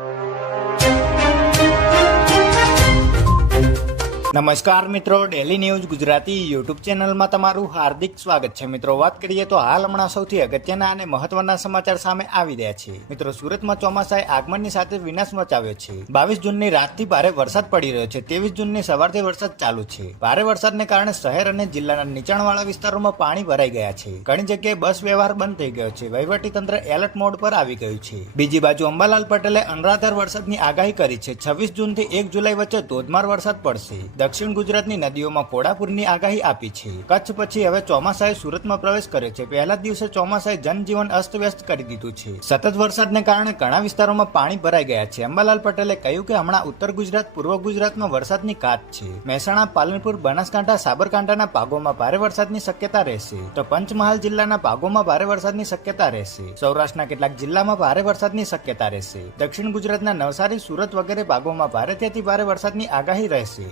you. નમસ્કાર મિત્રો daily news Gujarati YouTube ચેનલમાં તમારું હાર્દિક સ્વાગત છે. મિત્રો, વાત કરીએ તો હાલ હમણાં સૌથી અગત્યના અને મહત્વના સમાચાર સામે આવી રહ્યા છે. મિત્રો, સુરતમાં ચોમાસાએ આગમનની સાથે વિનાશ મચાવ્યો છે. બાવીસ જૂનની રાતથી ભારે વરસાદ પડી રહ્યો છે. ત્રેવીસ જૂનની સવારથી વરસાદ ચાલુ છે. ભારે વરસાદને કારણે શહેર અને જિલ્લાના નીચાણવાળા વિસ્તારોમાં પાણી ભરાઈ ગયા છે. ઘણી જગ્યાએ બસ વ્યવહાર બંધ થઈ ગયો છે. વહીવટી તંત્ર એલર્ટ મોડ પર આવી ગયું છે. બીજી બાજુ અંબાલાલ પટેલે અનરાધાર વરસાદની આગાહી કરી છે. છવ્વીસ જૂનથી એક જુલાઈ વચ્ચે ધોધમાર વરસાદ પડશે. દક્ષિણ ગુજરાતની નદીઓમાં કોડાપુરની આગાહી આપી છે. કચ્છ પછી હવે ચોમાસાએ સુરતમાં પ્રવેશ કર્યો છે. પહેલા દિવસે ચોમાસાએ જનજીવન અસ્તવ્યસ્ત કરી દીધું છે. સતત વરસાદને કારણે ઘણા વિસ્તારોમાં પાણી ભરાઈ ગયા છે. અંબાલાલ પટેલે કહ્યું કે હમણાં ઉત્તર ગુજરાત, પૂર્વ ગુજરાતમાં વરસાદની કાત છે. મહેસાણા, પાલનપુર, બનાસકાંઠા, સાબરકાંઠાના ભાગોમાં ભારે વરસાદની શક્યતા રહેશે. તો પંચમહાલ જિલ્લાના ભાગોમાં ભારે વરસાદની શક્યતા રહેશે. સૌરાષ્ટ્રના કેટલાક જિલ્લામાં ભારે વરસાદની શક્યતા રહેશે. દક્ષિણ ગુજરાતના નવસારી, સુરત વગેરે ભાગોમાં ભારેથી ભારે વરસાદની આગાહી રહેશે.